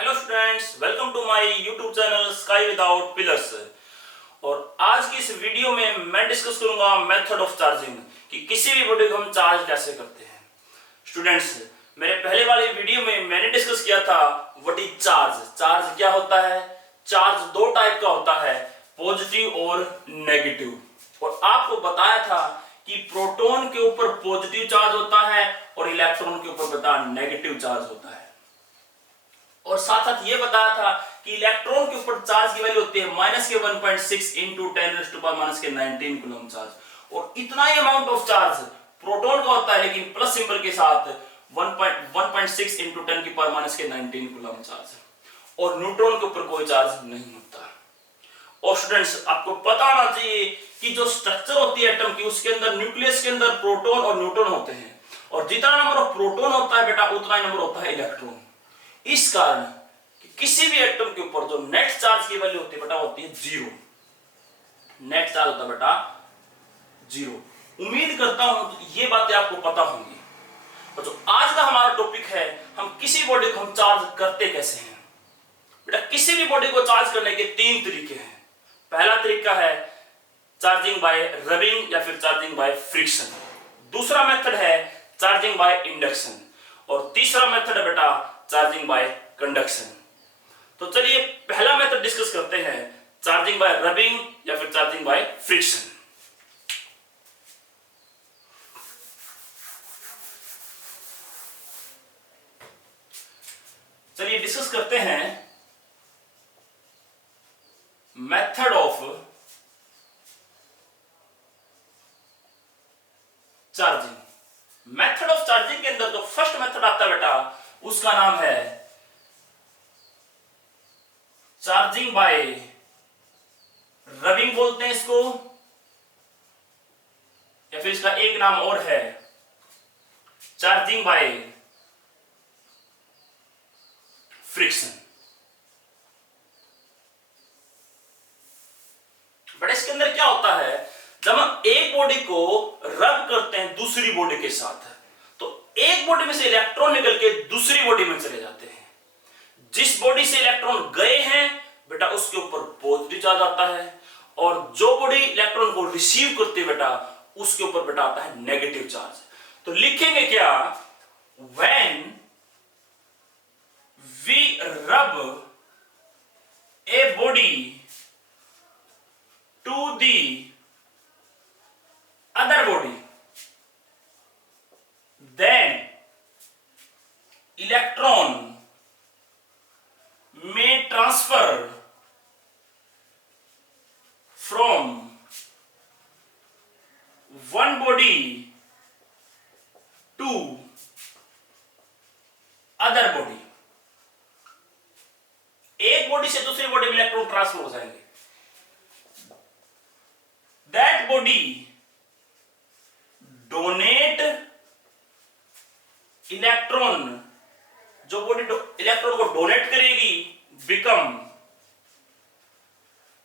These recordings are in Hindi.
Hello students, welcome to my YouTube channel sky without pillars. और आज की इस वीडियो में मैं डिस्कस करूंगा मेथड ऑफ चार्जिंग कि किसी भी बॉडी को हम चार्ज कैसे करते हैं। स्टूडेंट्स, मेरे पहले वाले वीडियो में मैंने डिस्कस किया था व्हाट इज चार्ज। चार्ज क्या होता है? चार्ज दो टाइप का होता है, पॉजिटिव और नेगेटिव। और आपको बताया था कि प्रोटॉन के ऊपर पॉजिटिव चार्ज होता है और इलेक्ट्रॉन के ऊपर बता नेगेटिव चार्ज होता है। और साथ साथ ये बताया था कि इलेक्ट्रॉन के ऊपर चार्ज की वैल्यू होती है -1.6 इंटू 10⁻⁻19 कूलम चार्ज। और इतना ही अमाउंट ऑफ चार्ज प्रोटॉन का होता है, लेकिन प्लस सिंबल के साथ 1.6 इंटू 10⁻⁻19 कूलम चार्ज। और न्यूट्रॉन के ऊपर कोई चार्ज नहीं होता। और स्टूडेंट्स, आपको पता होना चाहिए कि जो स्ट्रक्चर होती है एटम की, उसके अंदर न्यूक्लियस के अंदर प्रोटॉन और न्यूट्रॉन होते हैं। और जितना नंबर ऑफ प्रोटॉन होता है बेटा, उतना ही नंबर होता है इलेक्ट्रॉन। इस कारण कि किसी भी एटम के ऊपर जो नेट चार्ज की वैल्यू होती है बेटा, होती है 0। नेट चार्ज होता है बेटा 0। उम्मीद करता हूं ये बातें आपको पता होंगी। और जो आज का हमारा टॉपिक है, हम किसी बॉडी को हम चार्ज करते कैसे हैं। बेटा, किसी भी बॉडी को चार्ज करने के 3 तरीके हैं। पहला तरीका है चार्जिंग बाय रबिंग या फिर चार्जिंग बाय फ्रिक्शन। दूसरा मेथड है चार्जिंग बाय इंडक्शन। और तीसरा मेथड है बेटा चार्जिंग बाय कंडक्शन। तो चलिए पहला मेथड डिस्कस करते हैं, चार्जिंग बाय रबिंग या फिर चार्जिंग बाय फ्रिक्शन। चलिए डिस्कस करते हैं method of charging. Method of charging के अंदर जो फर्स्ट मेथड आता है बेटा, उसका नाम है चार्जिंग बाय रबिंग बोलते हैं इसको, या फिर इसका एक नाम और है चार्जिंग बाय फ्रिक्शन। बट इसके अंदर क्या होता है, जब हम एक बॉडी को रब करते हैं दूसरी बॉडी के साथ, तो एक बॉडी में से इलेक्ट्रॉन निकल के दूसरी बॉडी में चले जाते हैं। जिस बॉडी से इलेक्ट्रॉन गए हैं बेटा, उसके ऊपर पॉजिटिव चार्ज आता है। और जो बॉडी इलेक्ट्रॉन को रिसीव करती है बेटा, उसके ऊपर बेटा आता है नेगेटिव चार्ज। तो लिखेंगे क्या, when we rub a body to the other body, then electron may transfer from one body to other body। एक बॉडी से दूसरी बॉडी में इलेक्ट्रॉन ट्रांसफर हो जाएंगे। दैट बॉडी डोनेट इलेक्ट्रॉन, जो बॉडी इलेक्ट्रॉन को डोनेट करेगी, बिकम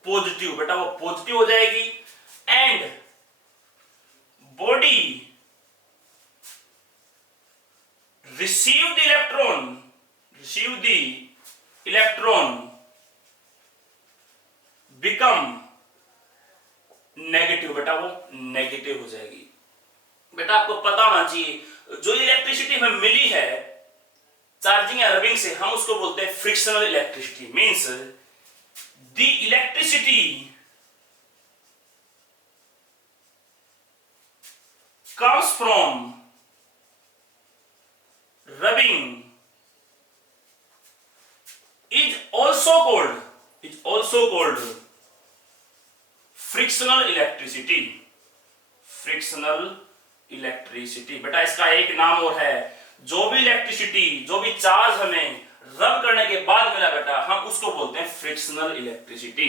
पॉजिटिव। बेटा वो पॉजिटिव हो जाएगी। And body receive the electron become negative. बेटा वो नेगेटिव हो जाएगी। बेटा आपको पता होना चाहिए, जो इलेक्ट्रिसिटी हमें मिली है चार्जिंग या रबिंग से, हम उसको बोलते हैं frictional electricity. Means the electricity comes from rubbing is also called frictional electricity। बेटा इसका एक नाम और है, जो भी इलेक्ट्रिसिटी, जो भी चार्ज हमें रब करने के बाद मिला बेटा, हम उसको बोलते हैं फ्रिक्शनल इलेक्ट्रिसिटी।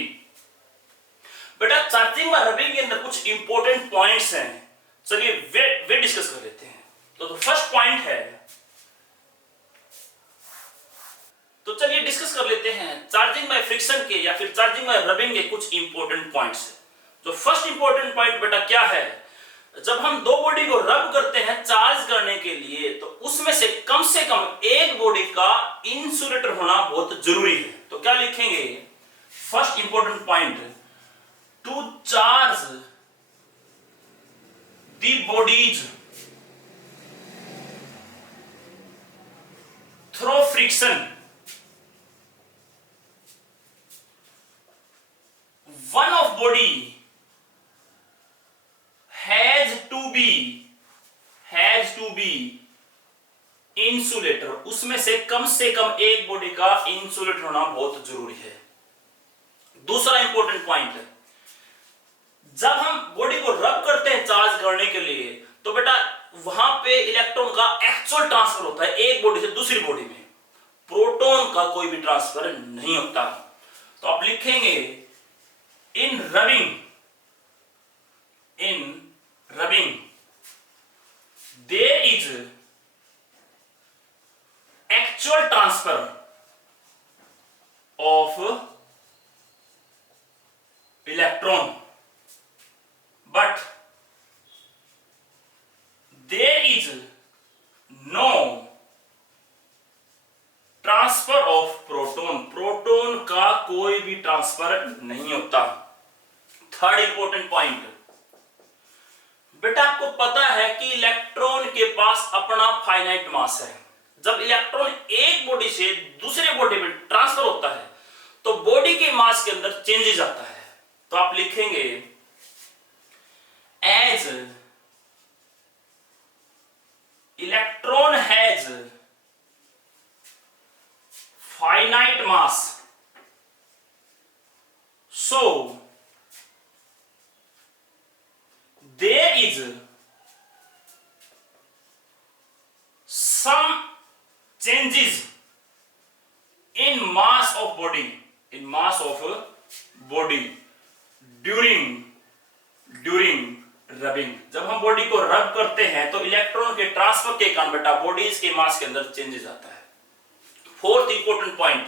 बेटा चार्जिंग और रबिंग के अंदर कुछ इंपॉर्टेंट पॉइंट्स हैं, चलिए वे डिस्कस कर लेते हैं। तो फर्स्ट पॉइंट है, तो चलिए डिस्कस कर लेते हैं चार्जिंग बाय फ्रिक्शन के या फिर चार्जिंग बाय रबिंग के कुछ इंपॉर्टेंट पॉइंट्स। जो फर्स्ट इंपॉर्टेंट पॉइंट बेटा क्या है, जब हम दो बॉडी को रब करते हैं चार्ज करने के लिए, तो उसमें से कम एक बॉडी का इंसुलेटर होना बहुत जरूरी है। तो क्या लिखेंगे? First important point, to charge the bodies through friction, one of body has to be insulator, उसमें से कम एक बॉडी का इंसुलेटर होना बहुत जरूरी है। दूसरा इंपॉर्टेंट पॉइंट है, जब हम बॉडी को रब करते हैं चार्ज करने के लिए, तो बेटा वहां पे इलेक्ट्रॉन का एक्चुअल ट्रांसफर होता है एक बॉडी से दूसरी बॉडी में, प्रोटॉन का कोई भी ट्रांसफर नहीं होता। तो आप लिखेंगे in rubbing there is actual transfer of electron, but there is no transfer of proton, proton का कोई भी ट्रांसफर नहीं होता। थर्ड इंपॉर्टेंट पॉइंट, बेटा आपको पता है कि इलेक्ट्रॉन के पास अपना फाइनाइट मास है। जब इलेक्ट्रॉन एक बॉडी से दूसरे बॉडी में ट्रांसफर होता है, तो बॉडी के मास के अंदर चेंजेस आता है। तो आप लिखेंगे as electron has finite mass, so there is some changes in mass of body during rubbing. जब हम बॉडी को रब करते हैं तो इलेक्ट्रॉन के ट्रांसफर के कारण बेटा बॉडीज के मास के अंदर चेंजेस आता है। फोर्थ इंपॉर्टेंट पॉइंट,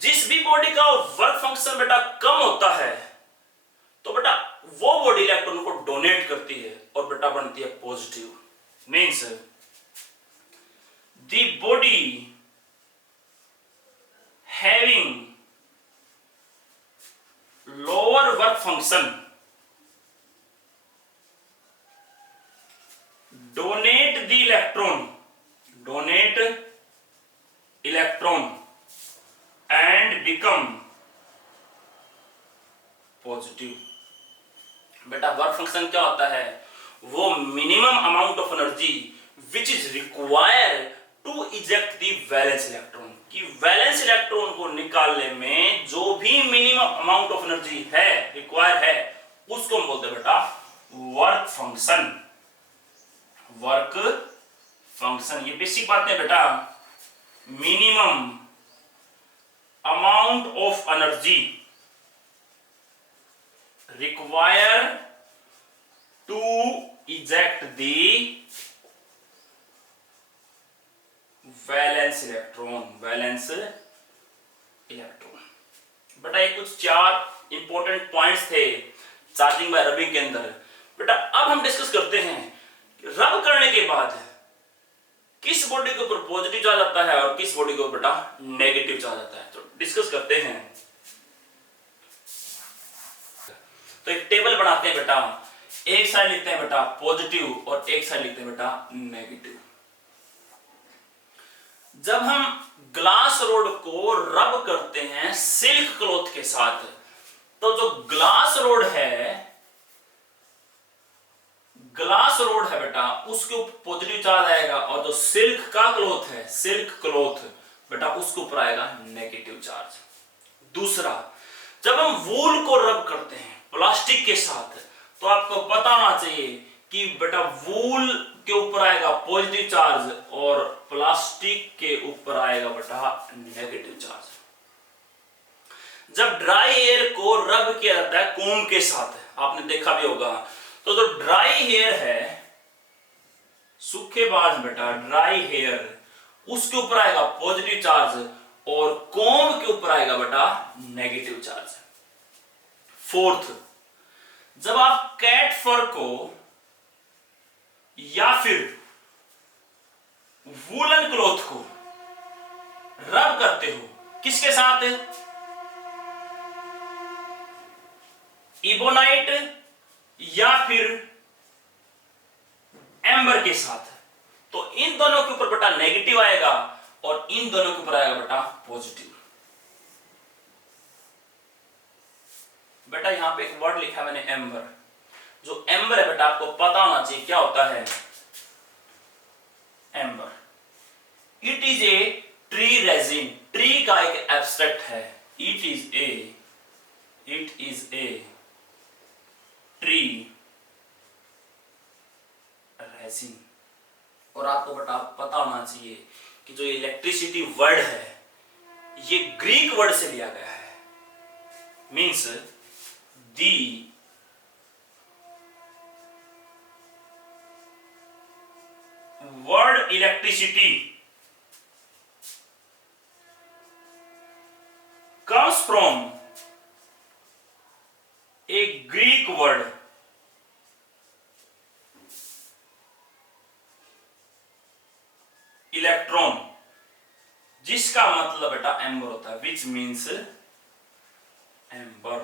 जिस भी बॉडी का वर्क फंक्शन बेटा कम होता है, तो बेटा वो बॉडी इलेक्ट्रॉन को डोनेट करती है और बेटा बनती है positive. Means the body having lower work function donate electron and become positive। बेटा वर्क फंक्शन क्या होता है? वो minimum amount of energy which is required to eject the valence electron, कि वैलेंस इलेक्ट्रॉन को निकालने में जो भी मिनिमम अमाउंट ऑफ एनर्जी है रिक्वायर है, उसको हम बोलते हैं बेटा वर्क फंक्शन। वर्क फंक्शन, ये बेसिक बातें बेटा। Minimum amount of energy required to eject the valence electron. बेटा ये कुछ चार इंपॉर्टेंट पॉइंट्स थे चार्जिंग बाय रबिंग के अंदर। बेटा अब हम डिस्कस करते हैं रब करने के बाद किस बॉडी के ऊपर पॉजिटिव चार्ज आता है और किस बॉडी के ऊपर बेटा नेगेटिव चार्ज आता है। तो डिस्कस करते हैं। तो एक टेबल बनाते हैं बेटा, एक साइड लिखते हैं बेटा पॉजिटिव और एक साइड लिखते हैं बेटा नेगेटिव। जब हम ग्लास रोड को रब करते हैं सिल्क क्लॉथ के साथ, तो जो ग्लास रोड है बेटा उसके ऊपर पॉजिटिव चार्ज आएगा, और जो सिल्क का क्लॉथ है, सिल्क क्लॉथ बेटा उसके ऊपर आएगा नेगेटिव चार्ज। दूसरा, जब हम वूल को रब करते हैं प्लास्टिक के साथ, तो आपको पता होना चाहिए कि बेटा वूल के ऊपर आएगा पॉजिटिव चार्ज और प्लास्टिक के ऊपर आएगा बेटा नेगेटिव चार्ज। जब ड्राई हेयर को रब किया जाता है कोम के साथ, आपने देखा भी होगा, तो जो ड्राई हेयर है, सूखे बाल बेटा ड्राई हेयर, उसके ऊपर आएगा पॉजिटिव चार्ज और कोम के ऊपर आएगा बेटा नेगेटिव चार्ज। फोर्थ, जब आप कैट फर को या फिर वूलन क्लॉथ को रब करते हो, किसके साथ? इबोनाइट या फिर एम्बर के साथ, तो इन दोनों के ऊपर बेटा नेगेटिव आएगा और इन दोनों के ऊपर आएगा बेटा पॉजिटिव। बेटा यहां पे एक वर्ड लिखा है मैंने एम्बर। जो एम्बर है बेटा आपको पता होना चाहिए क्या होता है amber. It is a tree resin, tree का एक एब्स्ट्रैक्ट है। It is a tree resin. और आपको बेटा पता होना चाहिए कि जो इलेक्ट्रिसिटी वर्ड है ये ग्रीक वर्ड से लिया गया है। Means the word electricity comes from a Greek word electron, जिसका मतलब बेटा एम्बर होता है, विच मीन्स एम्बर।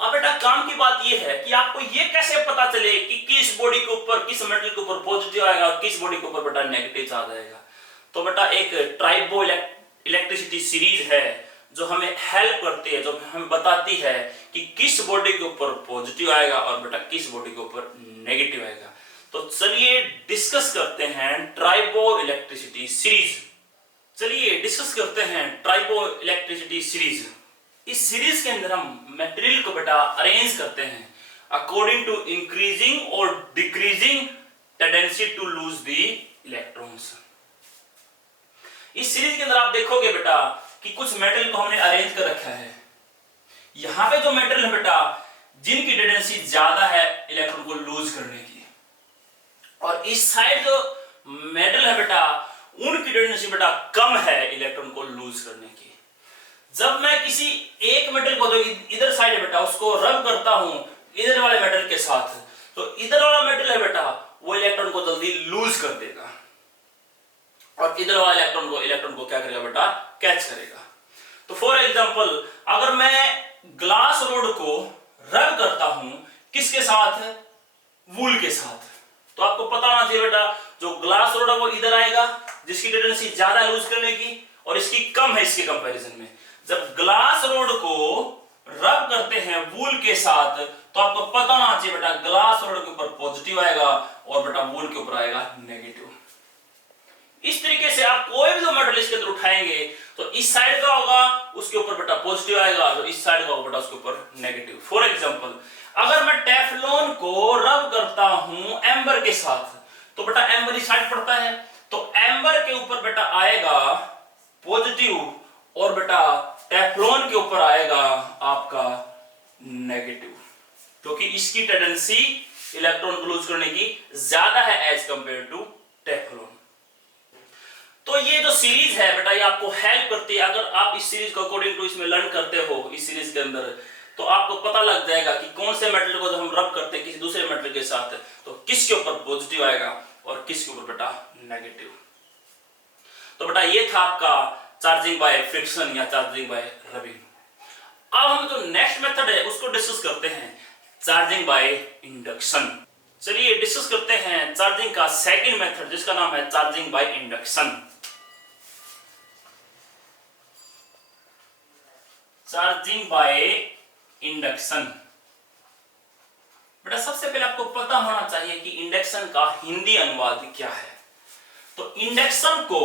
अब बेटा काम की बात यह है कि आपको यह कैसे पता चले कि किस बॉडी के ऊपर, किस मेटल के ऊपर पॉजिटिव आएगा और किस बॉडी के ऊपर बेटा नेगेटिव चार्ज आएगा। तो बेटा एक ट्राइबो इलेक्ट्रिसिटी सीरीज है जो हमें हेल्प करती है, जो हमें बताती है कि किस बॉडी के ऊपर पॉजिटिव आएगा और बेटा किस बॉडी के ऊपर नेगेटिव आएगा। तो चलिए डिस्कस करते हैं ट्राइबो इलेक्ट्रिसिटी सीरीज। चलिए डिस्कस करते हैं ट्राइबो इलेक्ट्रिसिटी सीरीज। इस सीरीज के अंदर हम मटेरियल को बेटा अरेंज करते हैं अकॉर्डिंग टू इंक्रीजिंग और decreasing tendency to lose the electrons. इस सीरीज के अंदर आप देखोगे बेटा कि कुछ मेटल को हमने अरेंज कर रखा है। यहां पे जो मेटल है बेटा जिनकी टेंडेंसी ज्यादा है इलेक्ट्रॉन को लूज करने की, और इस साइड जो मेटल है बेटा उनकी टेंडेंसी बेटा कम है इलेक्ट्रॉन को लूज करने की। जब मैं किसी एक मेटल को, जो इधर साइड है बेटा, उसको रब करता हूं इधर वाले मेटल के साथ, तो इधर वाला मेटल है बेटा वो इलेक्ट्रॉन को जल्दी लूज कर देगा और इधर वाला इलेक्ट्रॉन को क्या करेगा बेटा, कैच करेगा। तो फॉर एग्जांपल अगर मैं ग्लास रोड को रब करता हूं किसके साथ, वूल के साथ, तो आपको पता होना चाहिए बेटा जो ग्लास रोड है वो इधर आएगा जिसकी टेंडेंसी ज्यादा लूज करने की और इसकी कम है इसके कंपैरिजन में। जब ग्लास रोड को रब करते हैं वूल के साथ तो आपको पता होना चाहिए बेटा ग्लास रोड के ऊपर पॉजिटिव आएगा और बेटा वूल के ऊपर आएगा नेगेटिव। इस तरीके से आप कोई भी जो मेटल इसके अंदर उठाएंगे तो इस साइड का होगा उसके ऊपर बेटा पॉजिटिव आएगा, जो इस साइड का होगा बेटा उसके ऊपर नेगेटिव। फॉर एग्जांपल अगर मैं टेफ्लॉन को रब करता हूं एम्बर के साथ तो बेटा एम्बर इस साइड पड़ता है, तो एम्बर के ऊपर बेटा आएगा पॉजिटिव और बेटा टेफ्लॉन के ऊपर आएगा आपका नेगेटिव, क्योंकि इसकी टेंडेंसी इलेक्ट्रॉन को लूज करने की ज्यादा है एज कंपेयर टू टेफ्लॉन। तो ये जो सीरीज है बेटा ये आपको हेल्प करती है। अगर आप इस सीरीज को अकॉर्डिंग टू इसमें लर्न करते हो इस सीरीज के अंदर, तो आपको पता लग जाएगा कि कौन से मेटल को जब हम रब करते हैं किसी दूसरे मेटल के साथ तो किसके ऊपर पॉजिटिव आएगा और किसके ऊपर बेटा नेगेटिव। तो बेटा ये था आपका चार्जिंग बाय फ्रिक्शन या चार्जिंग बाय रबिंग। अब हम जो नेक्स्ट मेथड है उसको डिस्कस करते हैं, चार्जिंग बाय इंडक्शन। चलिए डिस्कस करते हैं चार्जिंग का सेकंड मेथड जिसका नाम है charging by induction. Charging by induction बेटा सबसे पहले आपको पता होना चाहिए कि इंडक्शन का हिंदी अनुवाद क्या है। तो इंडक्शन को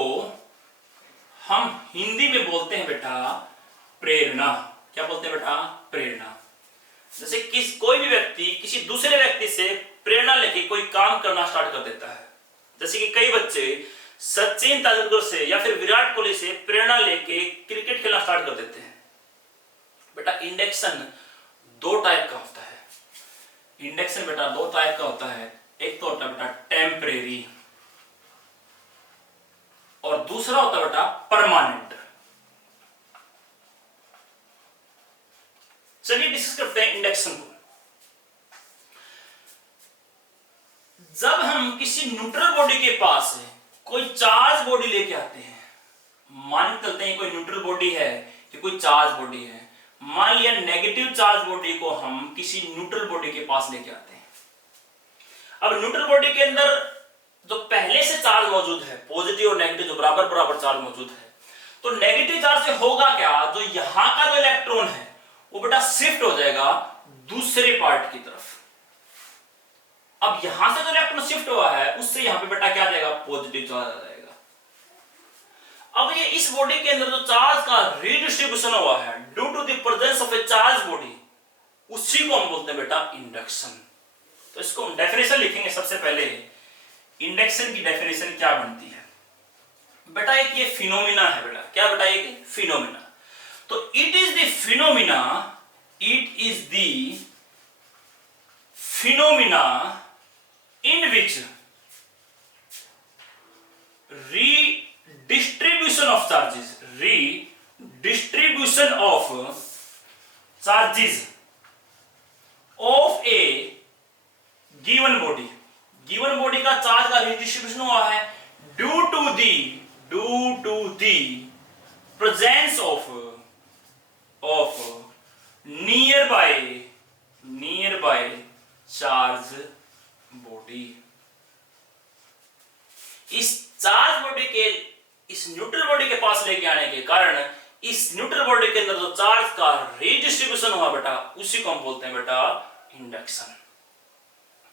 हम हिंदी में बोलते हैं बेटा प्रेरणा। क्या बोलते हैं बेटा, प्रेरणा। जैसे कोई भी व्यक्ति किसी दूसरे व्यक्ति से प्रेरणा लेके कोई काम करना स्टार्ट कर देता है। जैसे कि कई बच्चे सचिन तेंदुलकर से या फिर विराट कोहली से प्रेरणा लेके क्रिकेट खेलना स्टार्ट कर देते हैं। बेटा इंडक्शन दो टाइप का होता है। इंडक्शन बेटा दो टाइप का होता है, एक तो होता है बेटा टेम्परेरी और दूसरा होता है बेटा परमानेंट। किसी न्यूट्रल बॉडी के पास है कोई चार्ज बॉडी लेके आते हैं, मान के चलते हैं कोई न्यूट्रल बॉडी है कि कोई चार्ज बॉडी है, मान लिया नेगेटिव चार्ज बॉडी को हम किसी न्यूट्रल बॉडी के पास लेके आते हैं। अब न्यूट्रल बॉडी के अंदर जो पहले से चार्ज मौजूद है, पॉजिटिव और नेगेटिव जो बराबर बराबर चार्ज मौजूद है, तो नेगेटिव चार्ज से होगा क्या, जो यहां का जो इलेक्ट्रॉन है वो बेटा शिफ्ट हो जाएगा दूसरे पार्ट की तरफ। अब यहां से जो इलेक्ट्रॉन शिफ्ट हुआ है उससे यहां पे बेटा क्या आ जाएगा, पॉजिटिव चार्ज आ जाएगा। अब ये इस बॉडी के अंदर जो चार्ज का रीडिस्ट्रीब्यूशन हुआ है due to the presence of a charge body, उसी को हम बोलते हैं बेटा इंडक्शन। तो इसको हम डेफिनेशन लिखेंगे। सबसे पहले इंडक्शन की डेफिनेशन क्या बनती है बेटा, एक ये फिनोमिना है बेटा, क्या बेटा, एक फिनोमिना। तो it is the phenomena, it is the phenomena in which redistribution of charges, redistribution of charges of a given body, given body का चार्ज का redistribution हुआ है due to the presence of nearby charge body। इस चार्ज बॉडी के इस न्यूट्रल बॉडी के पास लेके आने के कारण इस न्यूट्रल बॉडी के अंदर जो चार्ज का रीडिस्ट्रीब्यूशन हुआ बेटा, उसी को हम बोलते हैं बेटा इंडक्शन।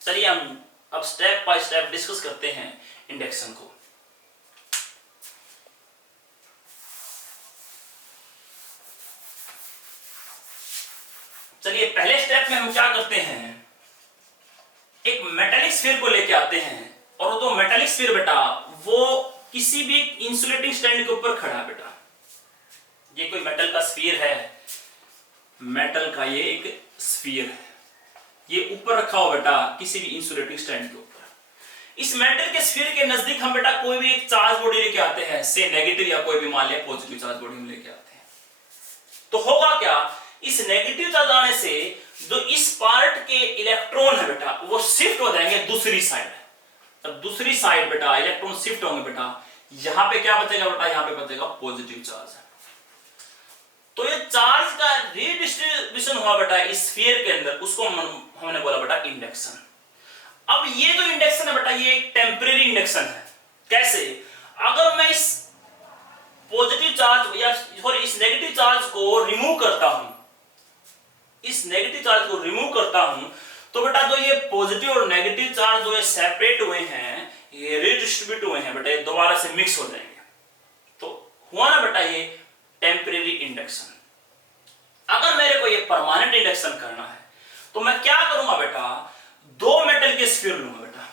चलिए हम अब स्टेप बाय स्टेप डिस्कस करते हैं इंडक्शन को। चलिए पहले स्टेप में हम क्या करते हैं, एक मेटालिक स्फीयर को लेके आते हैं, और तो मेटालिक स्फीयर बेटा वो किसी भी इंसुलेटिंग स्टैंड के ऊपर खड़ा है बेटा। ये कोई मेटल का स्फीयर है, मेटल का ये एक स्फीयर है, ये ऊपर रखा हो बेटा किसी भी इंसुलेटिंग स्टैंड के ऊपर। इस मेटल के स्फीयर के नजदीक हम बेटा कोई भी एक चार्ज बॉडी लेके आते हैं, से नेगेटिव या कोई भी मान लिया पॉजिटिव चार्ज बॉडी हम लेके आते हैं। तो होगा क्या, इस नेगेटिव चार्ज आने से जो इस पार्ट के इलेक्ट्रॉन है बेटा वो शिफ्ट हो जाएंगे दूसरी साइड। तब दूसरी साइड बेटा इलेक्ट्रॉन शिफ्ट होंगे बेटा, यहां पे क्या बचेगा बेटा, यहां पे बचेगा पॉजिटिव चार्ज। तो ये चार्ज का रीडिस्ट्रीब्यूशन हुआ बेटा इस स्फीयर के अंदर, उसको हमने बोला बेटा इंडक्शन। अब ये जो इंडक्शन है बेटा ये एक टेम्परेरी इंडक्शन है। कैसे, अगर मैं इस पॉजिटिव चार्ज या सॉरी इस नेगेटिव चार्ज को रिमूव करता हूं, इस नेगेटिव चार्ज को रिमूव करता हूं, तो बेटा जो ये पॉजिटिव और नेगेटिव चार्ज जो है सेपरेट हुए हैं, ये रीडिस्ट्रीब्यूट हुए हैं बेटा, ये दोबारा से मिक्स हो जाएंगे। तो हुआ ना बेटा ये टेम्परेरी इंडक्शन। अगर मेरे को ये परमानेंट इंडक्शन करना है तो मैं क्या करूंगा बेटा, दो मेटल के स्फीयर लूंगा बेटा।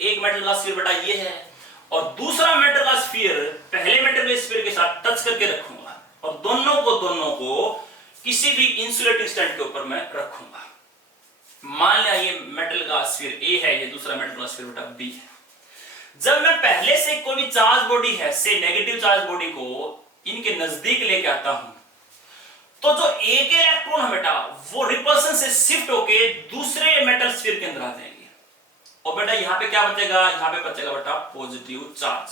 एक मेटल का स्फीयर बेटा ये है और दूसरा मेटल का स्फीयर पहले मेटल के स्फीयर के साथ टच करके रखूंगा और दोनों को किसी भी इंसुलेटिंग स्टैंड के ऊपर मैं रखूंगा। मान लिया ये मेटल का स्फीयर ए है, ये दूसरा मेटल का स्फीयर बेटा बी है। जब मैं पहले से कोई भी चार्ज बॉडी है से नेगेटिव चार्ज बॉडी को इनके नजदीक लेके आता हूं, तो जो एक इलेक्ट्रॉन है बेटा वो रिपल्सन से शिफ्ट होके दूसरे मेटल स्फीयर के अंदर आ जाएंगे और बेटा यहां पे क्या बचेगा, यहां पे बचेगा बेटा पॉजिटिव चार्ज।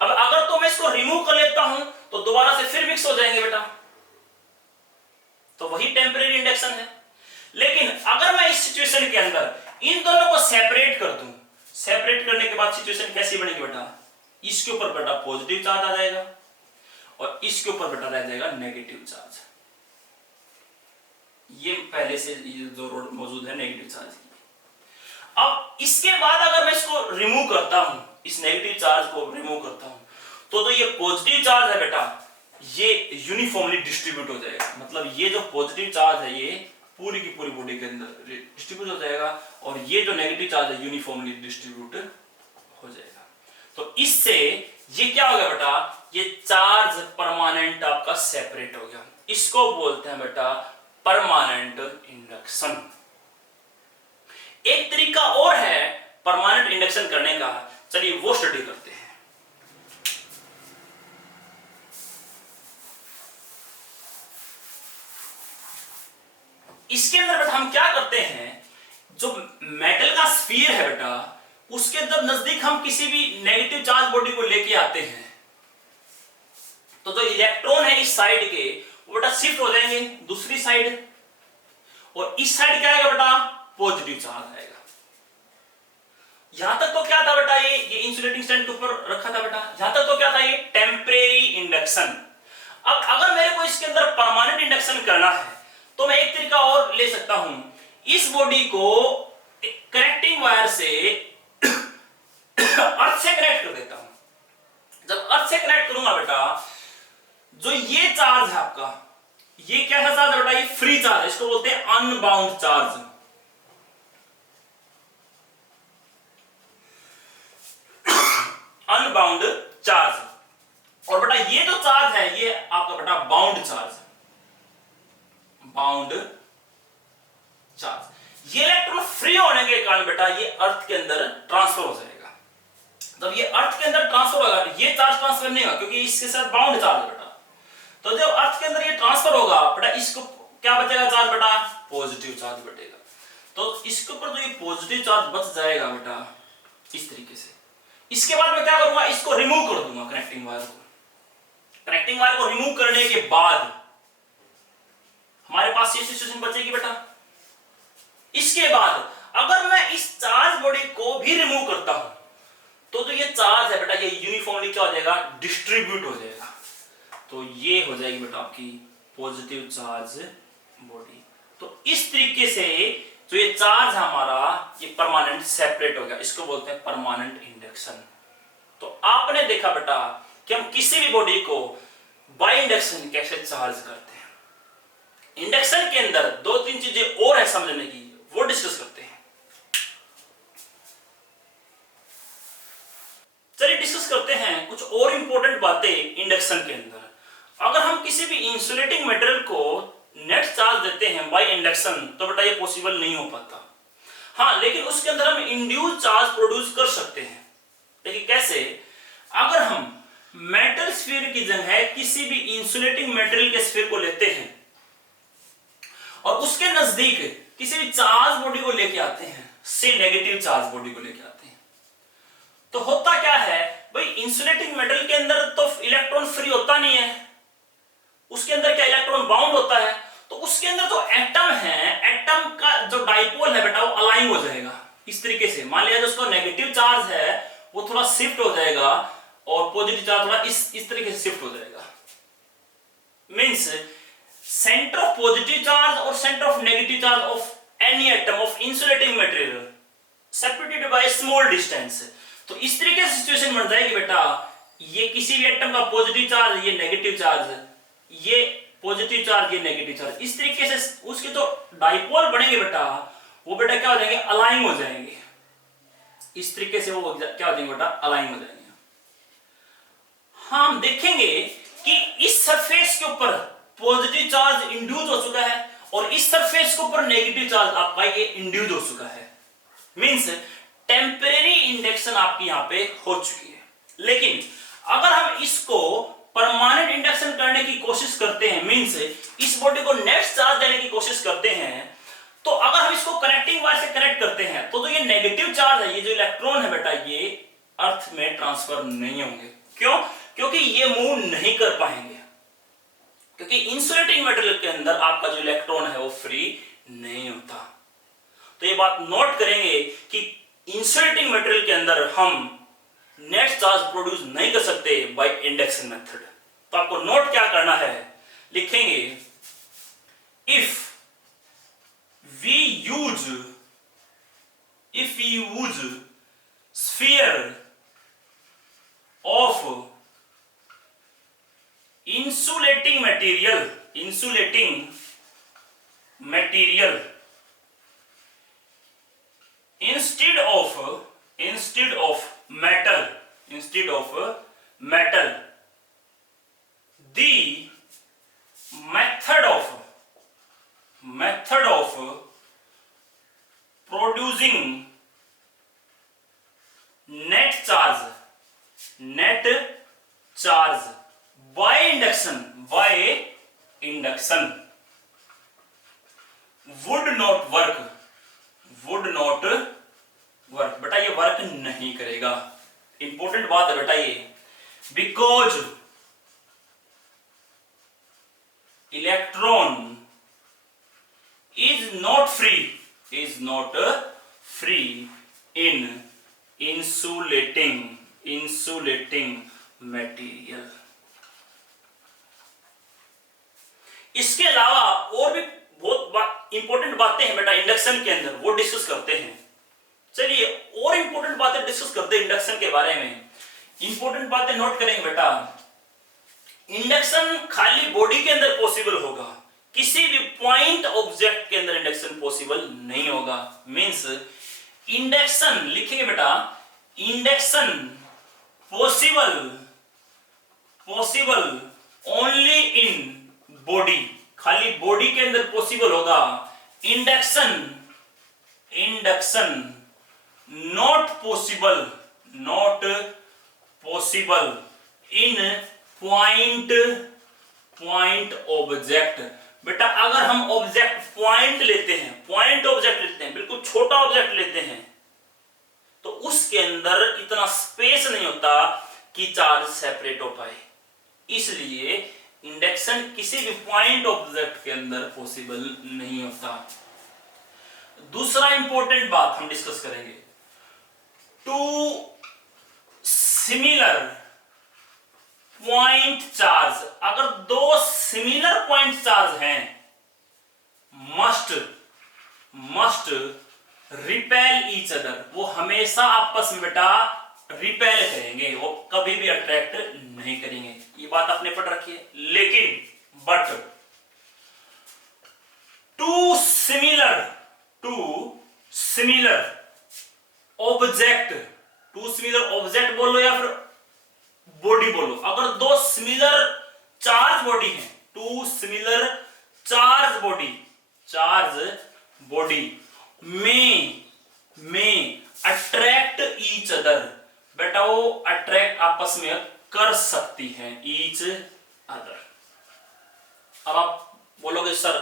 अब अगर तो मैं इसको रिमूव कर लेता हूं तो दोबारा से फिर मिक्स हो जाएंगे बेटा, तो वही टेम्परेरी इंडक्शन है। लेकिन अगर मैं इस सिचुएशन के अंदर इन दोनों को सेपरेट कर दूं, सेपरेट करने के बाद सिचुएशन कैसी बनेगी बेटा, इसके ऊपर बेटा पॉजिटिव चार्ज आ जाएगा और इसके ऊपर बेटा रह जाएगा नेगेटिव चार्ज। ये पहले से जो रोड मौजूद है नेगेटिव चार्ज की। अब इसके बाद अगर मैं इसको रिमूव करता हूं, इस नेगेटिव चार्ज को रिमूव करता हूं, तो ये पॉजिटिव चार्ज है बेटा ये यूनिफॉर्मली डिस्ट्रीब्यूट हो जाएगा। मतलब ये जो पॉजिटिव चार्ज है ये पूरी की पूरी बॉडी के अंदर डिस्ट्रीब्यूट हो जाएगा और ये जो नेगेटिव चार्ज है यूनिफॉर्मली डिस्ट्रीब्यूट हो जाएगा। तो इससे ये क्या हो गया बेटा, ये चार्ज परमानेंट आपका सेपरेट हो गया। इसको बोलते हैं बेटा परमानेंट इंडक्शन। एक तरीका और है परमानेंट इंडक्शन करने का, चलिए वो स्टडी करते हैं। इसके अंदर बेटा हम क्या करते हैं, जो मेटल का स्फीयर है बेटा उसके जब नजदीक हम किसी भी नेगेटिव चार्ज बॉडी को लेके आते हैं तो जो इलेक्ट्रॉन है इस साइड के वो बेटा शिफ्ट हो जाएंगे दूसरी साइड, और इस साइड क्या आएगा बेटा पॉजिटिव चार्ज आएगा। यहां तक तो क्या था बेटा, ये इंसुलेटिंग स्टैंड के ऊपर रखा था बेटा, यहां तक तो क्या था, ये टेम्परेरी इंडक्शन। अब अगर मेरे को इसके अंदर परमानेंट इंडक्शन करना है तो मैं एक तरीका और ले सकता हूं, इस बॉडी को कनेक्टिंग वायर से अर्थ से कनेक्ट कर देता हूं। जब अर्थ से कनेक्ट करूंगा बेटा, जो ये चार्ज है आपका, ये कैसा चार्ज है बेटा, ये फ्री चार्ज है, इसको बोलते हैं अनबाउंड चार्ज। Unbound charge. और बेटा ये जो चार्ज है ये आपका बेटा बाउंड चार्ज, बाउंड चार्ज। ये इलेक्ट्रॉन फ्री होने के कारण बेटा ये अर्थ के अंदर ट्रांसफर हो जाएगा। जब ये अर्थ के अंदर ट्रांसफर होगा, ये चार्ज ट्रांसफर नहीं होगा क्योंकि इसके साथ बाउंड चार्ज है बेटा। तो जब अर्थ के अंदर ये ट्रांसफर होगा बेटा, इसको क्या बचेगा चार्ज बेटा, पॉजिटिव चार्ज बचेगा। तो इसके ऊपर जो ये पॉजिटिव चार्ज बच जाएगा बेटा इस तरीके से। इसके बाद मैं क्या करूंगा, इसको रिमूव कर दूंगा कनेक्टिंग वायर को। कनेक्टिंग वायर को रिमूव करने के बाद हमारे पास ये सिचुएशन बचेगी बेटा। इसके बाद अगर मैं इस चार्ज बॉडी को भी रिमूव करता हूं तो जो ये चार्ज है बेटा ये यूनिफॉर्मली क्या हो जाएगा, डिस्ट्रीब्यूट हो जाएगा। तो ये हो जाएगी बेटा आपकी पॉजिटिव चार्ज बॉडी। तो इस तरीके से जो ये चार्ज है हमारा ये परमानेंट सेपरेट हो गया, इसको बोलते हैं परमानेंट इंडक्शन। तो आपने देखा बेटा कि हम किसी भी बॉडी को बाय इंडक्शन कैसे चार्ज करते हैं। इंडक्शन के अंदर दो तीन चीजें और है समझने की, वो डिस्कस करते हैं। चलिए डिस्कस करते हैं कुछ और इंपॉर्टेंट बातें इंडक्शन के अंदर। अगर हम किसी भी इंसुलेटिंग मटेरियल को नेट चार्ज देते हैं बाय इंडक्शन तो बेटा ये पॉसिबल नहीं हो पाता। हाँ, लेकिन उसके अंदर हम इंड्यूस चार्ज प्रोड्यूस कर सकते हैं। लेकिन कैसे, अगर हम मेटल स्फीयर की जगह किसी भी इंसुलेटिंग मटेरियल के स्फीयर को लेते हैं और उसके नजदीक किसी भी चार्ज बॉडी को लेके आते हैं, से नेगेटिव चार्ज बॉडी को लेके आते हैं, तो होता क्या है भाई, इंसुलेटिंग मेटल के अंदर तो इलेक्ट्रॉन फ्री होता नहीं है, उसके अंदर क्या इलेक्ट्रॉन बाउंड होता है। तो उसके अंदर जो एटम है, एटम का जो डाइपोल है बेटा वो अलाइन हो जाएगा इस तरीके से। मान लिया जो उसका नेगेटिव चार्ज है वो थोड़ा शिफ्ट हो जाएगा और पॉजिटिव चार्ज थोड़ा इस तरीके से शिफ्ट हो जाएगा। Means centre of positive charge और centre of negative charge of any atom of insulating material separated by small distance. तो इस तरीके से सिचुएशन बन जाएगी बेटा, ये किसी भी एटम का पॉजिटिव चार्ज, ये नेगेटिव चार्ज, ये पॉजिटिव चार्ज, ये नेगेटिव चार्ज, इस तरीके से उसके जो डाइपोल बनेंगे बेटा वो बेटा क्या हो जाएंगे, अलाइन हो जाएंगे। इस तरीके से वो क्या हो जाएंगे बेटा, अलाइन हो जाएंगे। हाँ, हम देखेंगे कि इस सरफेस के ऊपर पॉजिटिव चार्ज इंड्यूस हो चुका है और इस सरफेस के ऊपर नेगेटिव चार्ज आपका ये इंड्यूस हो चुका है। मींस टेम्परेरी इंडक्शन आपकी यहां पे हो चुकी है। लेकिन अगर हम इसको परमानेंट इंडक्शन करने की कोशिश करते हैं, मींस इस बॉडी को नेट चार्ज देने की कोशिश करते हैं, तो अगर हम इसको कनेक्टिंग वायर से कनेक्ट करते हैं तो जो ये नेगेटिव चार्ज है, ये जो इलेक्ट्रॉन है बेटा, ये अर्थ में ट्रांसफर नहीं होंगे। क्यों? क्योंकि ये मूव नहीं कर पाएंगे, क्योंकि इंसुलेटिंग मटेरियल के अंदर आपका जो इलेक्ट्रॉन है वो फ्री नहीं होता। तो ये बात नोट करेंगे कि इंसुलेटिंग मटेरियल के अंदर हम नेट चार्ज प्रोड्यूस नहीं कर सकते बाय इंडक्शन मेथड। तो आपको नोट क्या करना है, लिखेंगे if we use sphere of insulating material instead of metal, the method of producing net charge by induction would not work, बेटा ये वर्क नहीं करेगा। इंपॉर्टेंट बात है बेटा ये, because electron is not free in insulating material। इसके अलावा और भी बहुत इंपॉर्टेंट बातें हैं बेटा इंडक्शन के अंदर, वो डिस्कस करते हैं। चलिए और इंपॉर्टेंट बातें डिस्कस करते हैं इंडक्शन के बारे में। इंपॉर्टेंट बातें नोट करेंगे बेटा। इंडक्शन खाली बॉडी के अंदर पॉसिबल होगा, किसी भी पॉइंट ऑब्जेक्ट के अंदर इंडक्शन पॉसिबल नहीं होगा। मींस इंडक्शन लिखेंगे बेटा, induction possible only in body, खाली बॉडी के अंदर पॉसिबल होगा। Induction not possible in point object. बेटा अगर हम ऑब्जेक्ट पॉइंट लेते हैं, बिल्कुल छोटा ऑब्जेक्ट लेते हैं, तो उसके अंदर इतना स्पेस नहीं होता कि चार्ज सेपरेट हो पाए। इसलिए इंडक्शन किसी भी पॉइंट ऑब्जेक्ट के अंदर पॉसिबल नहीं होता। दूसरा इंपॉर्टेंट बात हम डिस्कस करेंगे, टू सिमिलर पॉइंट चार्ज, अगर दो सिमिलर पॉइंट चार्ज हैं, मस्ट रिपेल ईच अदर, वो हमेशा आपस में बेटा रिपेल करेंगे, वो कभी भी अट्रैक्ट नहीं करेंगे। ये बात आपने पढ़ रखी है। लेकिन बट टू सिमिलर ऑब्जेक्ट बोलो या फिर बॉडी बोलो, अगर दो सिमिलर चार्ज बॉडी हैं, टू सिमिलर चार्ज बॉडी में अट्रैक्ट ईच अदर, बेटा वो अट्रैक्ट आपस में कर सकती हैं ईच अदर। अब आप बोलोगे सर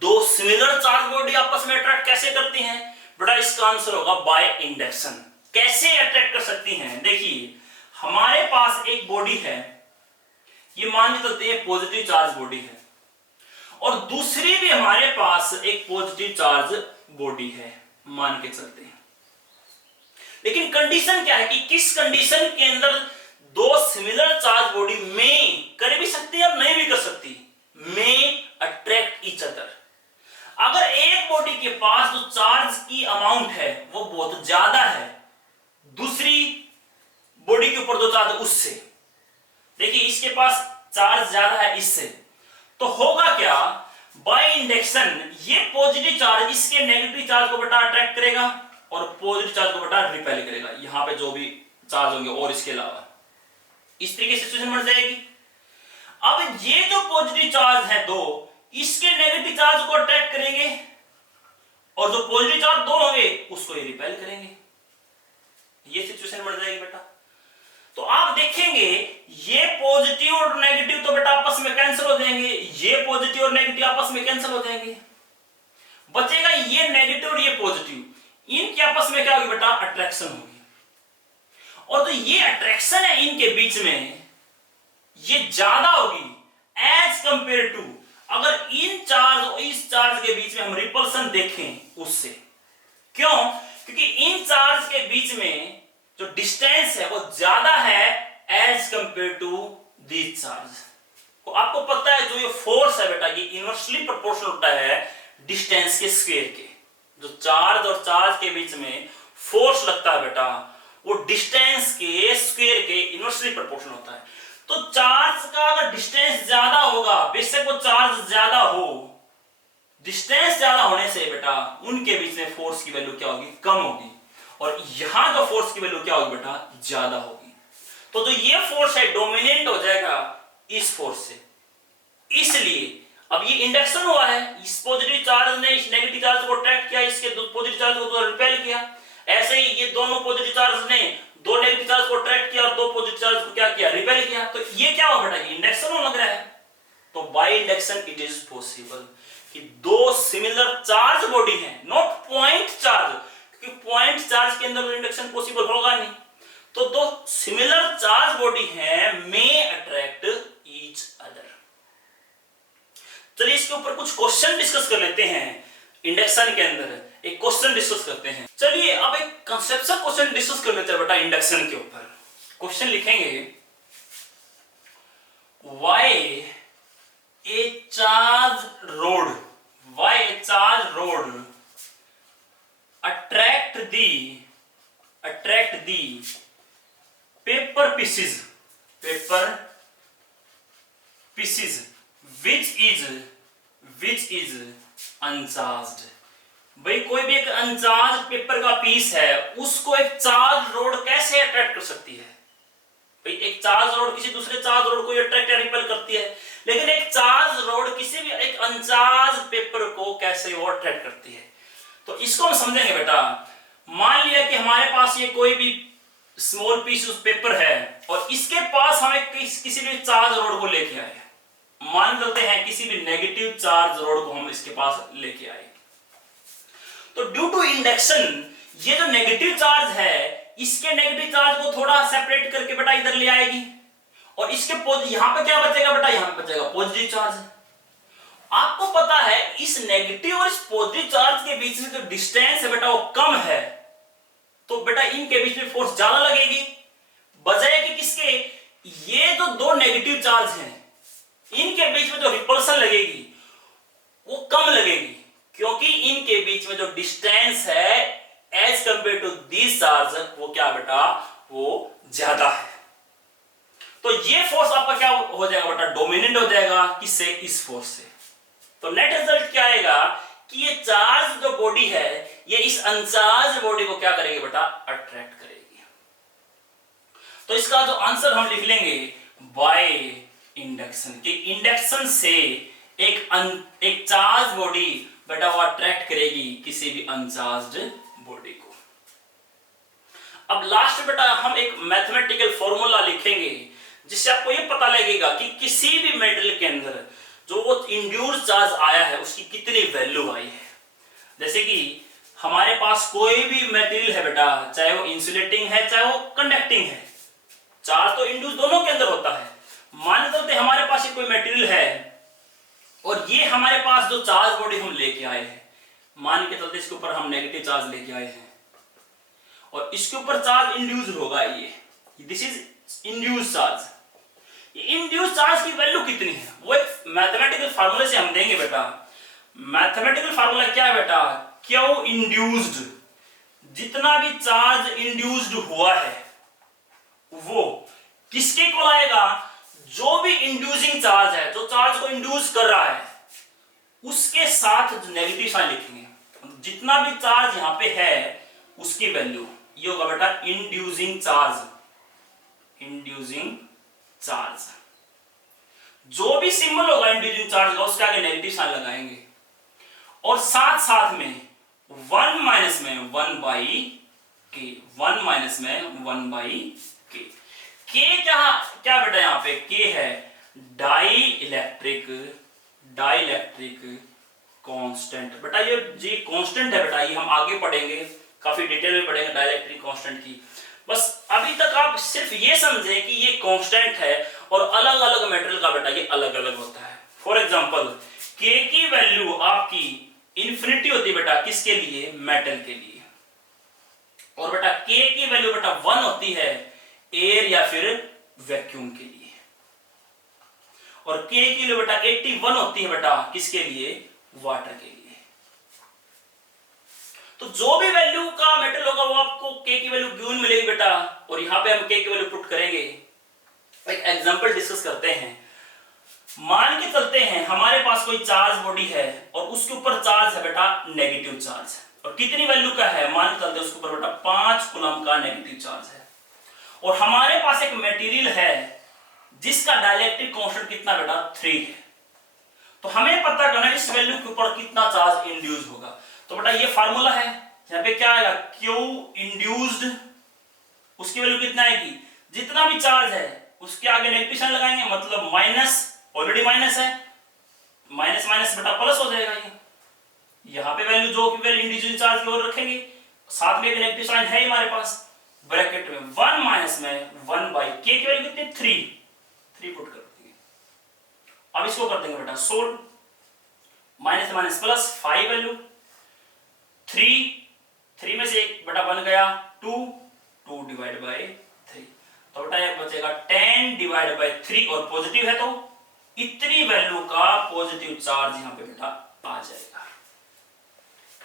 दो सिमिलर चार्ज बॉडी आपस में अट्रैक्ट कैसे करती हैं? बेटा इसका आंसर होगा बाय इंडक्शन। कैसे अट्रैक्ट कर सकती हैं? देखिए हमारे पास एक बॉडी है, ये मान के चलते हैं पॉजिटिव चार्ज बॉडी है, और दूसरी भी हमारे पास एक पॉजिटिव चार्ज बॉडी है, मान के चलते हैं। लेकिन कंडीशन क्या है कि किस कंडीशन के अंदर दो सिमिलर चार्ज बॉडी में कर भी सकती है और नहीं भी कर सकती, में अट्रैक्ट ईच अदर। अगर एक बॉडी के पास जो चार्ज की अमाउंट है वो बहुत ज्यादा है दूसरी बॉडी के ऊपर जो चार्ज उससे, देखिए इसके पास चार्ज ज्यादा है इससे, तो होगा क्या, बाय इंडक्शन ये पॉजिटिव चार्ज इसके नेगेटिव चार्ज को बेटा अट्रैक्ट करेगा और पॉजिटिव चार्ज को बेटा रिपेल करेगा, यहां पे जो भी चार्ज होंगे और इसके अलावा, इस तरीके से सिचुएशन बन जाएगी। अब ये जो पॉजिटिव चार्ज है दो, इसके नेगेटिव चार्ज को अट्रैक्ट करेंगे और जो पॉजिटिव चार्ज दो होंगे उसको ये रिपेल करेंगे, ये सिचुएशन बन जाएगी बेटा। तो आप देखेंगे ये पॉजिटिव और नेगेटिव तो बेटा आपस में कैंसिल हो जाएंगे, ये पॉजिटिव और नेगेटिव आपस में कैंसिल हो जाएंगे, बचेगा ये नेगेटिव और ये पॉजिटिव, इनके आपस में क्या होगी बेटा, अट्रैक्शन होगी। और जो ये अट्रैक्शन है इनके बीच में ये ज्यादा होगी एज कंपेयर टू, अगर इन चार्ज और इस चार्ज के बीच में हम रिपल्सन देखें उससे। क्यों? क्योंकि इन चार्ज के बीच में जो डिस्टेंस है वो ज्यादा है as compare to this charge. तो आपको पता है जो ये फोर्स है बेटा ये इनवर्सली प्रोपोर्शनल होता है डिस्टेंस के स्क्वायर के। जो चार्ज और चार्ज के बीच में फोर्स लगता है बेटा वो डिस्टेंस के स्क्वायर के इनवर्सली प्रोपोर्शनल होता है। तो चार्ज का अगर डिस्टेंस ज्यादा होगा, बेशक वो चार्ज ज्यादा हो, डिस्टेंस ज्यादा होने से बेटा उनके बीच में फोर्स की वैल्यू क्या होगी, कम होगी, और यहां जो फोर्स की वैल्यू क्या होगी बेटा, ज्यादा होगी। तो जो ये फोर्स है डोमिनेट हो जाएगा इस फोर्स से। इसलिए अब ये इंडक्शन हुआ है, इस पॉजिटिव चार्ज ने इस नेगेटिव चार्ज को अट्रैक्ट किया, इसके पॉजिटिव चार्ज को तो रिपेल किया। ऐसे ही ये दोनों पॉजिटिव चार्ज ने दो नेगेटिव चार्ज को अट्रैक्ट किया और दो पॉजिटिव चार्ज को क्या किया, रिपेल किया। तो ये क्या हुआ बेटा, ये इंडक्शन होने लग रहा है। तो by induction it is possible कि दो सिमिलर चार्ज बॉडी हैं, नॉट पॉइंट चार्ज, क्योंकि पॉइंट चार्ज के अंदर इंडक्शन पॉसिबल होगा नहीं। तो दो सिमिलर चार्ज बॉडी हैं मे अट्रैक्ट ईच अदर। चलिए इसके ऊपर कुछ क्वेश्चन डिस्कस कर लेते हैं। इंडक्शन के अंदर एक क्वेश्चन डिस्कस करते हैं। चलिए अब एक कंसेप्चुअल क्वेश्चन डिस्कस कर लेते हैं बेटा इंडक्शन के ऊपर। क्वेश्चन लिखेंगे why a charged rod attract the paper pieces which is uncharged। भाई कोई भी एक अनचार्ज पेपर का पीस है उसको एक चार्ज रोड कैसे अट्रैक्ट कर सकती है? भाई एक चार्ज रोड किसी दूसरे चार्ज रोड को अट्रैक्ट या रिपेल करती है, लेकिन एक चार्ज रोड किसी भी एक अनचार्ज पेपर को कैसे वो अट्रैक्ट करती है? तो इसको हम समझेंगे बेटा। मान लिया कि हमारे पास ये कोई भी स्मॉल पीस ऑफ पेपर है और इसके पास हमें किसी भी चार्ज रोड को लेके आए। मान लेते हैं किसी भी नेगेटिव चार्ज रोड को हम इसके पास लेके आए, तो ड्यू टू इंडक्शन ये जो नेगेटिव चार्ज है इसके नेगेटिव चार्ज को थोड़ा सेपरेट करके बेटा इधर ले आएगी और इसके यहां पे क्या बचेगा बेटा? यहां पे बचेगा पॉजिटिव चार्ज। आपको पता है इस नेगेटिव और इस पॉजिटिव चार्ज के बीच में जो डिस्टेंस है बेटा वो कम है, तो बेटा इनके बीच में फोर्स ज्यादा लगेगी। बजाय कि किसके, ये जो दो नेगेटिव चार्ज हैं इनके बीच में जो रिपल्सन लगेगी वो कम लगेगी, क्योंकि इनके बीच में जो डिस्टेंस है as compare to this charge वो क्या बेटा? वो ज्यादा है। तो ये फोर्स आपका क्या हो जाएगा बेटा? डोमिनेंट हो जाएगा किससे? इस फोर्स से। तो नेट रिजल्ट क्या आएगा कि ये चार्ज जो बॉडी है ये इस अनचार्ज बॉडी को क्या करेगी बेटा? अट्रैक्ट करेगी। तो इसका जो आंसर हम लिख लेंगे बाय इंडक्शन, कि इंडक्शन से एक चार्ज बॉडी बेटा वो अट्रैक्ट करेगी किसी भी अनचार्ज्ड बॉडी को। अब लास्ट बेटा हम एक मैथमेटिकल फॉर्मूला लिखेंगे जिससे आपको ये पता लगेगा कि किसी भी मेटल के अंदर जो वो इंड्यूस्ड चार्ज आया है उसकी कितनी वैल्यू आई है। जैसे कि हमारे पास कोई भी मटेरियल है बेटा, चाहे वो इंसुलेटिंग है चाहे वो कंडक्टिंग है, चार्ज तो इंड्यूस दोनों के अंदर होता है। मान लेते हैं हमारे पास कोई मटेरियल है और ये हमारे पास जो चार्ज बॉडी हम लेके आए हैं, मान के चलते इसके ऊपर हम नेगेटिव चार्ज लेके आए हैं और इसके ऊपर चार्ज इंड्यूस होगा, ये दिस इज इंड्यूस चार्ज। ये इंड्यूस चार्ज की वैल्यू कितनी है वो एक मैथमेटिकल फार्मूले से हम देंगे बेटा। मैथमेटिकल फार्मूला क्या है बेटा? क्यू इंड्यूस्ड, जितना भी चार्ज इंड्यूस्ड हुआ है वो किसके को आएगा? जो भी इंड्यूसिंग चार्ज है, जो चार्ज को इंड्यूस कर रहा है उसके साथ नेगेटिव साइन लिखेंगे। जितना भी चार्ज यहां पे है उसकी वैल्यू ये होगा बेटा इंड्यूसिंग चार्ज। जो भी सिंबल होगा इंड्यूसिंग चार्ज का उसके आगे नेगेटिव साइन लगाएंगे और साथ साथ में 1 माइनस में 1 बाई के, 1 माइनस में 1 बाई के। के क्या बेटा? यहां पे के है डाई इलेक्ट्रिक कांस्टेंट। बेटा ये जी कांस्टेंट है बेटा, ये हम आगे पढ़ेंगे, काफी डिटेल में पढ़ेंगे डाइलेक्ट्रिक कांस्टेंट की। बस अभी तक आप सिर्फ ये समझे कि ये कांस्टेंट है और अलग अलग मेटल का बेटा ये अलग अलग होता है। फॉर एग्जांपल के की वैल्यू आपकी इंफिनिटी होती है बेटा, किसके लिए? मेटल के लिए। और बेटा के की वैल्यू बेटा 1 होती है एयर या फिर वैक्यूम के लिए। और के की वैल्यू बेटा 81 होती है बेटा, किसके लिए? वाटर के लिए। तो जो भी वैल्यू का मेटल होगा वो आपको के की वैल्यू गिवन मिलेगी बेटा, और यहां पे हम के की वैल्यू पुट करेंगे। एक एग्जांपल डिस्कस करते हैं। मान के चलते हैं हमारे पास कोई चार्ज बॉडी है और उसके ऊपर चार्ज है बेटा नेगेटिव चार्ज, और कितनी वैल्यू का है? मान के चलते उसके ऊपर बेटा 5 कूलम का नेगेटिव चार्ज है। और हमारे पास एक मटेरियल है जिसका डाइलेक्ट्रिक कांस्टेंट कितना बेटा? 3 है। तो हमें पता करना है इस वैल्यू के ऊपर कितना चार्ज इंड्यूस होगा। तो बेटा ये फार्मूला है, यहां पे क्या आएगा? क्यू इंड्यूस्ड, उसकी वैल्यू कितना आएगी? जितना भी चार्ज है उसके आगे नेगेटिव साइन लगाएंगे, मतलब माइनस, ऑलरेडी माइनस है, माइनस माइनस बेटा प्लस हो जाएगा। ये यहां पे वैल्यू जो कि वैल्यू इंडिविजुअल चार्ज की ओर रखेंगे साथ में एक नेगेटिव साइन है हमारे पास, ब्रैकेट में 1 माइनस में 1 बाई के की वैल्यू कितनी 3 पुट कर देंगे। अब इसको कर देंगे बेटा solve, minus minus plus 5 value 3 में से एक बटा 1 गया 2 डिवाइड बाई 3, तो बेटा ये बचेगा 10 डिवाइड बाई 3 और पॉजिटिव है तो इतनी वैल्यू का पॉजिटिव चार्ज यहां पे बेटा आ जाएगा।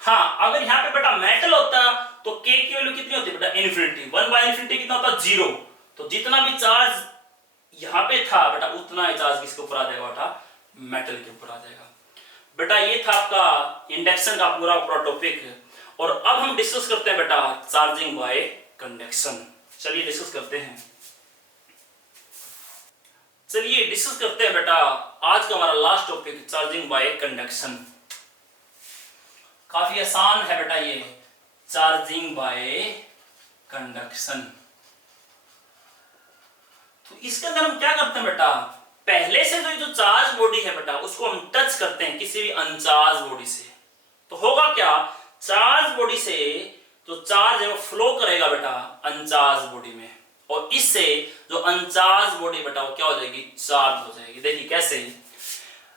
हाँ, अगर यहां पे बेटा मेटल होता तो के की वैल्यू कितनी होती बेटा इन्फिनिटी, 1 बाई इन्फिनिटी कितना होता 0, तो जितना भी चार्ज यहां पे था बेटा उतना ही चार्ज किसके ऊपर आ जाएगा बेटा मेटल के ऊपर आ जाएगा। बेटा ये था आपका इंडक्शन का पूरा टॉपिक, और अब हम डिस्कस करते हैं बेटा चार्जिंग बाय कंडक्शन। चलिए डिस्कस करते हैं, चलिए डिस्कस करते हैं बेटा आज का हमारा last topic charging by conduction. काफी आसान है बेटा ये चार्जिंग बाय कंडक्शन। तो इसके अंदर हम क्या करते हैं बेटा, पहले से जो चार्ज बॉडी है बेटा उसको हम टच करते हैं किसी भी अनचार्ज बॉडी से, तो होगा क्या, चार्ज बॉडी से जो चार्ज है वो फ्लो करेगा बेटा अनचार्ज बॉडी में, और इससे जो अनचार्ज बॉडी बेटा वो क्या हो जाएगी चार्ज हो जाएगी। देखिए कैसे,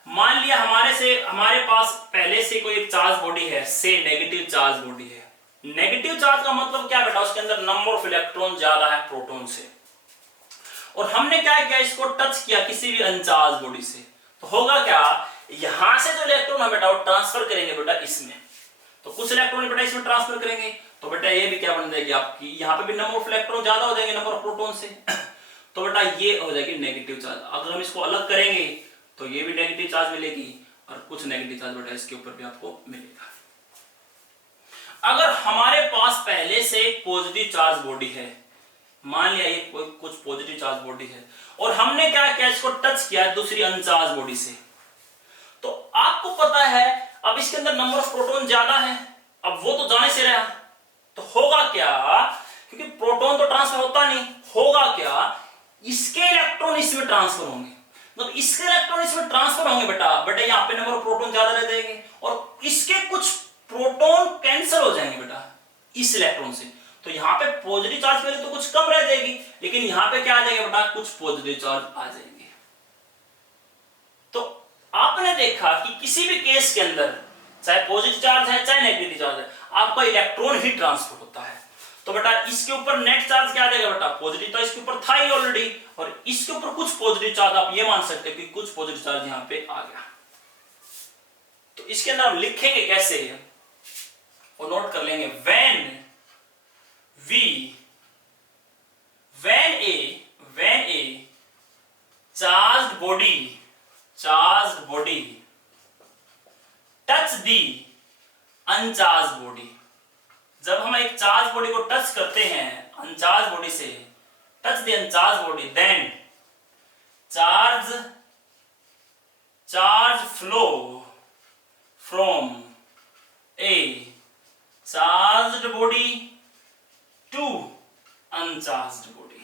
मान लिया हमारे पास पहले से कोई चार्ज बॉडी है, से नेगेटिव चार्ज बॉडी है। नेगेटिव चार्ज का मतलब क्या बेटा, उसके अंदर नंबर ऑफ इलेक्ट्रॉन ज्यादा है प्रोटॉन से, और हमने क्या किया इसको टच किया किसी भी अनचार्ज बॉडी से, तो होगा क्या, यहां से जो इलेक्ट्रॉन है बेटा वो ट्रांसफर करेंगे बेटा इसमें, तो कुछ इलेक्ट्रॉन बेटा इसमें ट्रांसफर करेंगे, तो बेटा ये भी क्या बन जाएगी आपकी, यहाँ पे भी नंबर ऑफ इलेक्ट्रॉन ज्यादा हो जाएंगे नंबर ऑफ प्रोटॉन से, तो बेटा ये हो जाएगी नेगेटिव चार्ज। अगर हम इसको अलग करेंगे तो ये भी नेगेटिव चार्ज मिलेगी, और कुछ नेगेटिव चार्ज बेटा इसके ऊपर भी आपको मिलेगा। अगर हमारे पास पहले से एक पॉजिटिव चार्ज बॉडी है, मान लिया ये कुछ पॉजिटिव चार्ज बॉडी है, और हमने क्या किया इसको टच किया दूसरी अनचार्ज बॉडी से, तो आपको पता है अब इसके अंदर नंबर ऑफ प्रोटॉन ज्यादा है, अब वो तो जाने से रहा, तो होगा क्या, क्योंकि प्रोटॉन तो ट्रांसफर होता नहीं, होगा क्या इसके इलेक्ट्रॉन इसमें ट्रांसफर होंगे, मतलब इसके इलेक्ट्रॉन इसमें ट्रांसफर होंगे बेटा यहाँ पे नंबर ऑफ प्रोटॉन ज्यादा रह जाएंगे, और इसके कुछ प्रोटॉन कैंसिल हो जाएंगे बेटा इस इलेक्ट्रॉन से, तो यहाँ पे पॉजिटिव चार्ज पहले तो कुछ कम रह जाएगी, लेकिन यहाँ पे क्या आ जाएगा बेटा कुछ पॉजिटिव चार्ज आ जाएंगे। तो आपने देखा कि किसी भी केस के अंदर चाहे पॉजिटिव चार्ज है चाहे नेगेटिव चार्ज है, आपका इलेक्ट्रॉन ही ट्रांसफर होता है, तो बेटा इसके ऊपर नेट चार्ज क्या आ जाएगा बेटा पॉजिटिव, तो इसके ऊपर था ही ऑलरेडी, और इसके ऊपर कुछ पॉजिटिव चार्ज, आप ये मान सकते हैं कि कुछ पॉजिटिव चार्ज यहाँ पे आ गया। तो इसके अंदर हम लिखेंगे कैसे और नोट कर लेंगे, when a charged body touch the uncharged body, जब हम एक चार्ज बॉडी को टच करते हैं अनचार्ज बॉडी से, touch the uncharge body, then charge flow from a charged body to uncharged body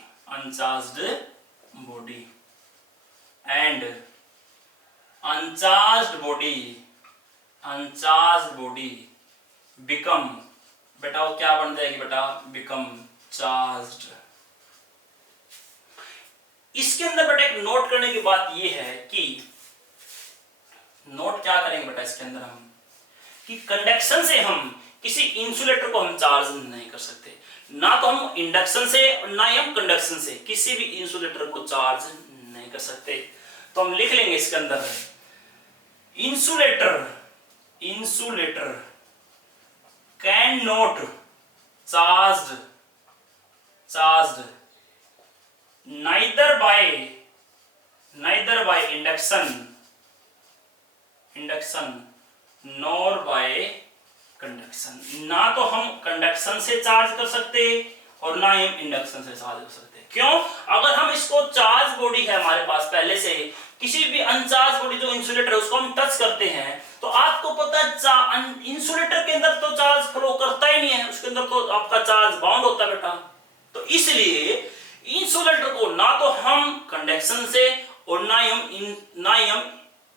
and uncharged body become, बेटा वो क्या बन जाएगी बेटा become charged। इसके अंदर बेटा एक नोट करने की बात ये है कि नोट क्या करेंगे बेटा इसके अंदर हम, कि कंडक्शन से हम किसी इंसुलेटर को हम चार्ज नहीं कर सकते, ना तो हम इंडक्शन से ना ही हम कंडक्शन से किसी भी इंसुलेटर को चार्ज नहीं कर सकते। तो हम लिख लेंगे इसके अंदर insulator can not charged neither by induction nor by conduction, ना तो हम कंडक्शन से चार्ज कर सकते और ना ही हम इंडक्शन से चार्ज कर सकते। क्यों, अगर हम इसको चार्ज बॉडी है हमारे पास पहले से, किसी भी अनचार्ज बॉडी जो इंसुलेटर है उसको हम टच करते हैं, तो आपको पता है इंसुलेटर के अंदर तो चार्ज फ्लो करता ही नहीं है, उसके अंदर तो आपका चार्ज बाउंड होता है बेटा, तो इसलिए इंसुलेटर को ना तो हम कंडक्शन से और ना ही हम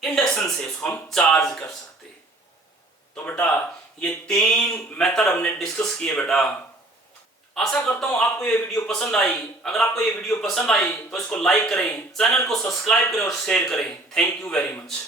इंडक्शन से उसको हम चार्ज कर सकते। तो बेटा ये 3 मेथड हमने डिस्कस किए बेटा। आशा करता हूं आपको ये वीडियो पसंद आई। अगर आपको ये वीडियो पसंद आई तो इसको लाइक करें, चैनल को सब्सक्राइब करें और शेयर करें। Thank you very much.